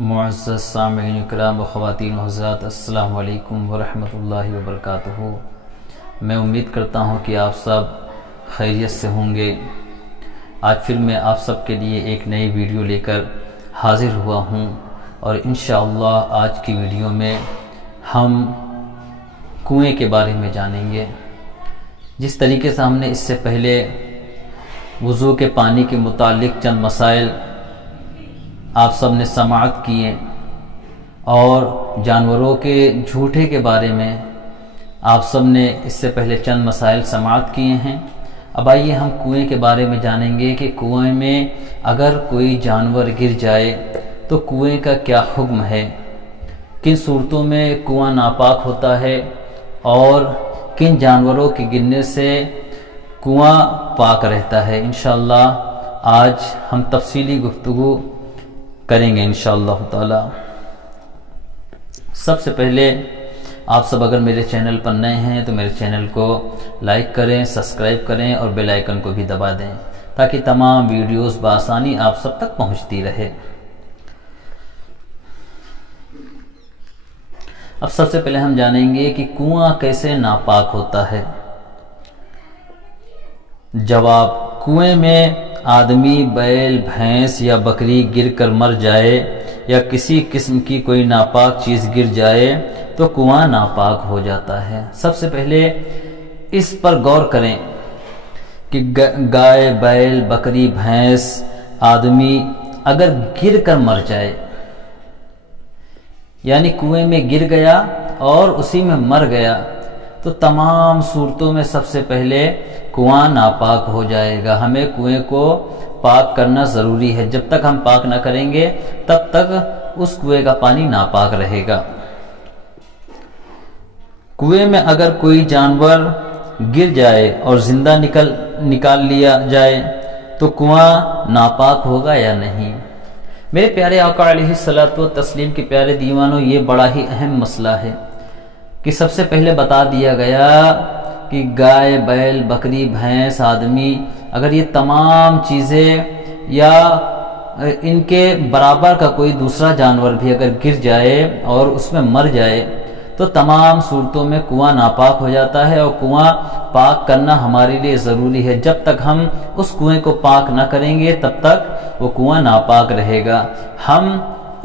معزز سامعین کرام و خواتین و حضرات، السلام علیکم ورحمۃ اللہ وبرکاتہ۔ میں امید کرتا ہوں کہ آپ سب خیریت سے ہوں گے۔ آج پھر میں آپ سب کے لیے ایک نئی ویڈیو لے کر حاضر ہوا ہوں، اور انشاءاللہ آج کی ویڈیو میں ہم کنویں کے بارے میں جانیں گے۔ جس طریقے سے ہم نے اس سے پہلے وضو کے پانی کے متعلق چند مسائل آپ سب نے سماعت کیے، اور جانوروں کے جھوٹے کے بارے میں آپ سب نے اس سے پہلے چند مسائل سماعت کیے ہیں۔ اب آئیے ہم کنویں کے بارے میں جانیں گے کہ کنویں میں اگر کوئی جانور گر جائے تو کنویں کا کیا حکم ہے، کن صورتوں میں کنواں ناپاک ہوتا ہے، اور کن جانوروں کے گرنے سے کنواں پاک رہتا ہے۔ انشاءاللہ آج ہم تفصیلی گفتگو کریں گے انشاءاللہ تعالی۔ سب سے پہلے آپ سب اگر میرے چینل پر نئے ہیں تو میرے چینل کو لائک کریں، سبسکرائب کریں اور بیل آئیکن کو بھی دبا دیں، تاکہ تمام ویڈیوز بآسانی آپ سب تک پہنچتی رہے۔ اب سب سے پہلے ہم جانیں گے کہ کنواں کیسے ناپاک ہوتا ہے۔ جواب: کنویں میں آدمی، بیل، بھینس یا بکری گر کر مر جائے یا کسی قسم کی کوئی ناپاک چیز گر جائے تو کنواں ناپاک ہو جاتا ہے۔ سب سے پہلے اس پر غور کریں کہ گائے، بیل، بکری، بھینس، آدمی اگر گر کر مر جائے، یعنی کنویں میں گر گیا اور اسی میں مر گیا، تو تمام صورتوں میں سب سے پہلے کنواں ناپاک ہو جائے گا۔ ہمیں کنویں کو پاک کرنا ضروری ہے۔ جب تک ہم پاک نہ کریں گے تب تک اس کنویں کا پانی ناپاک رہے گا۔ کنویں میں اگر کوئی جانور گر جائے اور زندہ نکال لیا جائے تو کنواں ناپاک ہوگا یا نہیں؟ میرے پیارے آقا علیہ الصلوۃ والتسلیم کے پیارے دیوانوں، یہ بڑا ہی اہم مسئلہ ہے کہ سب سے پہلے بتا دیا گیا کہ گائے، بیل، بکری، بھینس، آدمی، اگر یہ تمام چیزیں یا ان کے برابر کا کوئی دوسرا جانور بھی اگر گر جائے اور اس میں مر جائے تو تمام صورتوں میں کنواں ناپاک ہو جاتا ہے، اور کنواں پاک کرنا ہمارے لیے ضروری ہے۔ جب تک ہم اس کنویں کو پاک نہ کریں گے تب تک وہ کنواں ناپاک رہے گا۔ ہم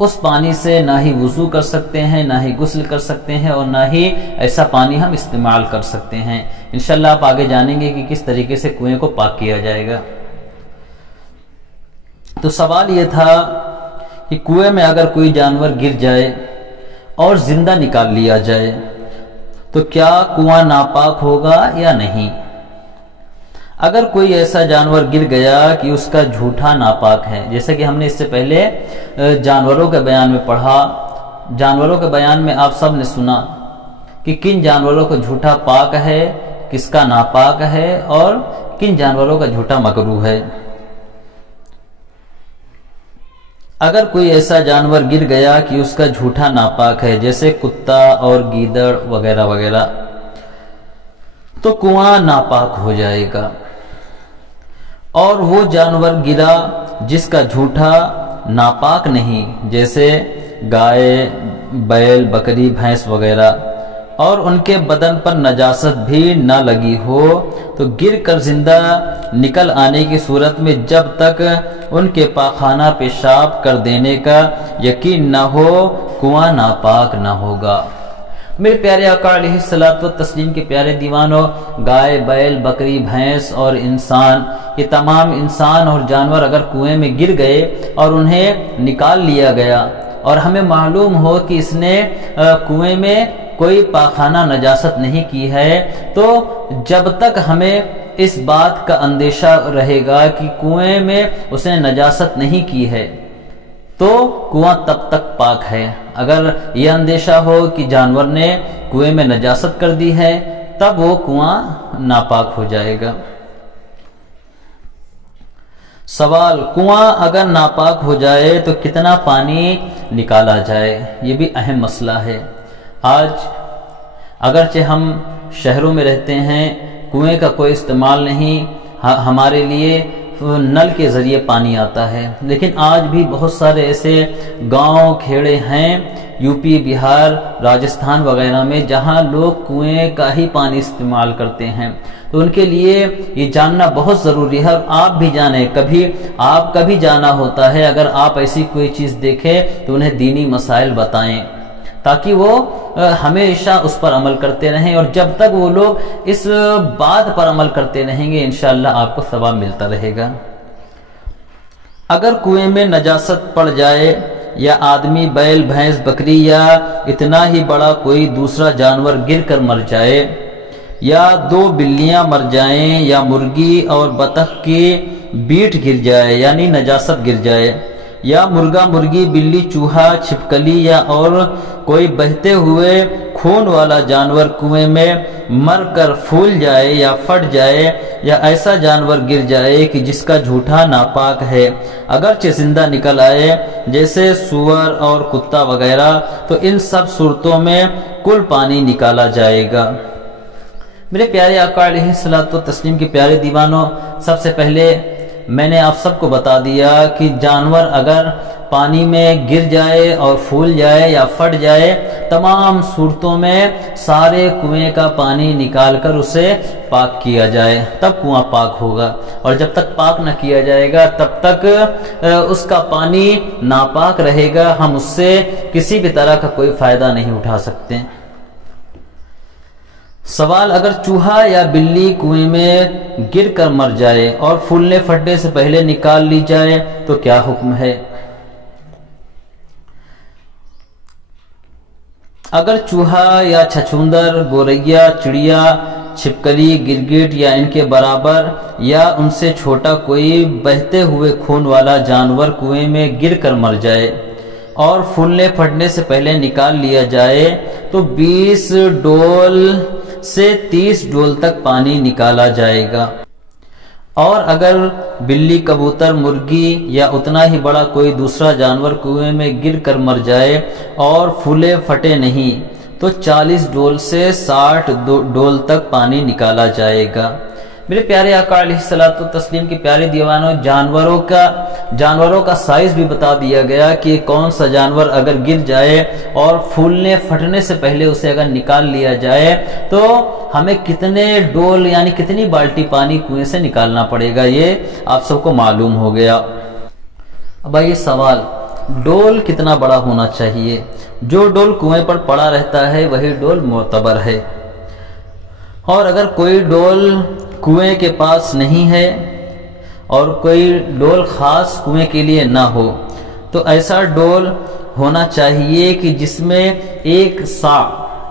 اس پانی سے نہ ہی وضو کر سکتے ہیں، نہ ہی غسل کر سکتے ہیں، اور نہ ہی ایسا پانی ہم استعمال کر سکتے ہیں۔ انشاءاللہ آپ آگے جانیں گے کہ کس طریقے سے کنویں کو پاک کیا جائے گا۔ تو سوال یہ تھا کہ کنویں میں اگر کوئی جانور گر جائے اور زندہ نکال لیا جائے تو کیا کنواں ناپاک ہوگا یا نہیں؟ اگر کوئی ایسا جانور گر گیا کہ اس کا جھوٹا ناپاک ہے، جیسا کہ ہم نے اس سے پہلے جانوروں کے بیان میں پڑھا، جانوروں کے بیان میں آپ سب نے سنا کہ کن جانوروں کا جھوٹا پاک ہے، کس کا ناپاک ہے، اور کن جانوروں کا جھوٹا مکروہ ہے۔ اگر کوئی ایسا جانور گر گیا کہ اس کا جھوٹا ناپاک ہے، جیسے کتا اور گیدڑ وغیرہ وغیرہ، تو کنواں ناپاک ہو جائے گا۔ اور وہ جانور گرا جس کا جھوٹا ناپاک نہیں، جیسے گائے، بیل، بکری، بھینس وغیرہ، اور ان کے بدن پر نجاست بھی نہ لگی ہو، تو گر کر زندہ نکل آنے کی صورت میں جب تک ان کے پاخانہ پیشاب کر دینے کا یقین نہ ہو، کنواں ناپاک نہ ہوگا۔ میرے پیارے آقا علیہ الصلوۃ والتسلیم کے پیارے دیوانوں، گائے، بیل، بکری، بھینس اور انسان، یہ تمام انسان اور جانور اگر کنویں میں گر گئے اور انہیں نکال لیا گیا، اور ہمیں معلوم ہو کہ اس نے کنویں میں کوئی پاخانہ نجاست نہیں کی ہے، تو جب تک ہمیں اس بات کا اندیشہ رہے گا کہ کنویں میں اس نے نجاست نہیں کی ہے تو کنواں تب تک پاک ہے۔ اگر یہ اندیشہ ہو کہ جانور نے کنویں میں نجاست کر دی ہے تب وہ کنواں ناپاک ہو جائے گا۔ سوال: کنواں اگر ناپاک ہو جائے تو کتنا پانی نکالا جائے؟ یہ بھی اہم مسئلہ ہے۔ آج اگرچہ ہم شہروں میں رہتے ہیں، کنویں کا کوئی استعمال نہیں، ہمارے لیے نل کے ذریعے پانی آتا ہے، لیکن آج بھی بہت سارے ایسے گاؤں کھیڑے ہیں یو پی، بہار، راجستھان وغیرہ میں جہاں لوگ کنویں کا ہی پانی استعمال کرتے ہیں۔ تو ان کے لیے یہ جاننا بہت ضروری ہے، اور آپ بھی جانیں، آپ کا بھی جانا ہوتا ہے، اگر آپ ایسی کوئی چیز دیکھیں تو انہیں دینی مسائل بتائیں تاکہ وہ ہمیشہ اس پر عمل کرتے رہیں، اور جب تک وہ لوگ اس بات پر عمل کرتے رہیں گے انشاءاللہ آپ کو ثواب ملتا رہے گا۔ اگر کنویں میں نجاست پڑ جائے، یا آدمی، بیل، بھینس، بکری یا اتنا ہی بڑا کوئی دوسرا جانور گر کر مر جائے، یا 2 بلیاں مر جائیں، یا مرغی اور بطخ کی بیٹ گر جائے یعنی نجاست گر جائے، یا مرغا، مرغی، بلی، چوہا، چھپکلی یا اور کوئی بہتے ہوئے خون والا جانور کنویں میں مر کر پھول جائے یا پھٹ جائے، یا ایسا جانور گر جائے کہ جس کا جھوٹا ناپاک ہے اگرچہ زندہ نکل آئے، جیسے سور اور کتا وغیرہ، تو ان سب صورتوں میں کل پانی نکالا جائے گا۔ میرے پیارے آقا علیہ الصلوۃ والتسلیم کے پیارے دیوانوں، سب سے پہلے میں نے آپ سب کو بتا دیا کہ جانور اگر پانی میں گر جائے اور پھول جائے یا پھٹ جائے، تمام صورتوں میں سارے کنویں کا پانی نکال کر اسے پاک کیا جائے، تب کنواں پاک ہوگا، اور جب تک پاک نہ کیا جائے گا تب تک اس کا پانی ناپاک رہے گا، ہم اس سے کسی بھی طرح کا کوئی فائدہ نہیں اٹھا سکتے۔ سوال، اگر چوہا یا بلی کنویں میں گر کر مر جائے اور پھولنے پھٹنے سے پہلے نکال لی جائے تو کیا حکم ہے؟ اگر چوہا یا چھچھوندر، گوریا، چڑیا، چھپکلی، گرگٹ یا ان کے برابر یا ان سے چھوٹا کوئی بہتے ہوئے خون والا جانور کنویں میں گر کر مر جائے اور پھولنے پھٹنے سے پہلے نکال لیا جائے تو 20 ڈول سے 30 ڈول تک پانی نکالا جائے گا، اور اگر بلی، کبوتر، مرغی یا اتنا ہی بڑا کوئی دوسرا جانور کنویں میں گر کر مر جائے اور پھولے پھٹے نہیں تو 40 ڈول سے 60 ڈول تک پانی نکالا جائے گا۔ میرے پیارے آقا علیہ الصلوۃ والتسلیم کے پیارے دیوانوں، جانوروں کا سائز بھی بتا دیا گیا کہ کون سا جانور اگر گر جائے اور پھولنے پھٹنے سے پہلے اسے اگر نکال لیا جائے تو ہمیں کتنے ڈول یعنی کتنی بالٹی پانی کنویں سے نکالنا پڑے گا، یہ آپ سب کو معلوم ہو گیا۔ اب یہ سوال، ڈول کتنا بڑا ہونا چاہیے؟ جو ڈول کنویں پر پڑا رہتا ہے وہی ڈول معتبر ہے، اور اگر کوئی ڈول کنویں کے پاس نہیں ہے اور کوئی ڈول خاص کنویں کے لیے نہ ہو تو ایسا ڈول ہونا چاہیے کہ جس میں 1 سا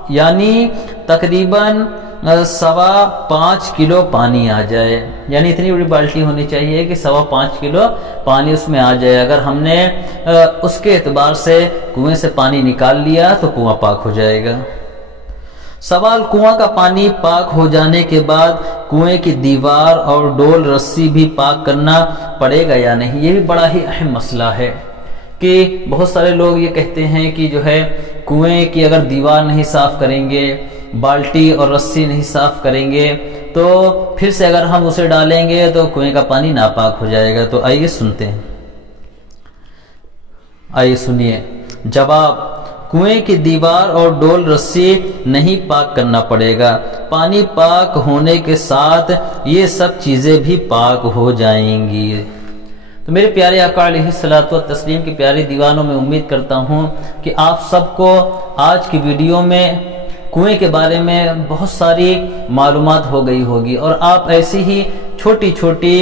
یعنی تقریباً 5.25 کلو پانی آ جائے، یعنی اتنی بڑی بالٹی ہونی چاہیے کہ 5.25 کلو پانی اس میں آ جائے۔ اگر ہم نے اس کے اعتبار سے کنویں سے پانی نکال لیا تو کنواں پاک ہو جائے گا۔ سوال، کنواں کا پانی پاک ہو جانے کے بعد کنویں کی دیوار اور ڈول رسی بھی پاک کرنا پڑے گا یا نہیں؟ یہ بھی بڑا ہی اہم مسئلہ ہے کہ بہت سارے لوگ یہ کہتے ہیں کہ جو ہے کنویں کی اگر دیوار نہیں صاف کریں گے، بالٹی اور رسی نہیں صاف کریں گے تو پھر سے اگر ہم اسے ڈالیں گے تو کنویں کا پانی ناپاک ہو جائے گا۔ تو آئیے سنتے ہیں، آئیے سنیے جواب۔ کنویں کی دیوار اور ڈول رسی نہیں پاک کرنا پڑے گا، پانی پاک ہونے کے ساتھ یہ سب چیزیں بھی پاک ہو جائیں گی۔ تو میرے پیارے آقا علیہ الصلوۃ والتسلیم کے پیارے دیوانوں، میں امید کرتا ہوں کہ آپ سب کو آج کی ویڈیو میں کنویں کے بارے میں بہت ساری معلومات ہو گئی ہوگی، اور آپ ایسی ہی چھوٹی چھوٹی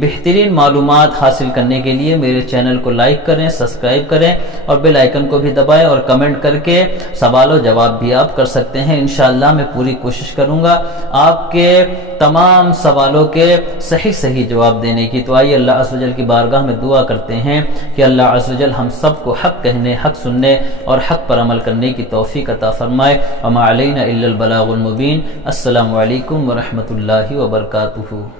بہترین معلومات حاصل کرنے کے لیے میرے چینل کو لائک کریں، سبسکرائب کریں اور بیل آئیکن کو بھی دبائیں، اور کمنٹ کر کے سوال و جواب بھی آپ کر سکتے ہیں۔ انشاءاللہ میں پوری کوشش کروں گا آپ کے تمام سوالوں کے صحیح جواب دینے کی۔ تو آئیے اللہ عز و جل کی بارگاہ میں دعا کرتے ہیں کہ اللہ عز و جل ہم سب کو حق کہنے، حق سننے اور حق پر عمل کرنے کی توفیق عطا فرمائے۔ وما علینا الا البلاغ المبین۔ السلام علیکم ورحمۃ اللہ وبرکاتہ۔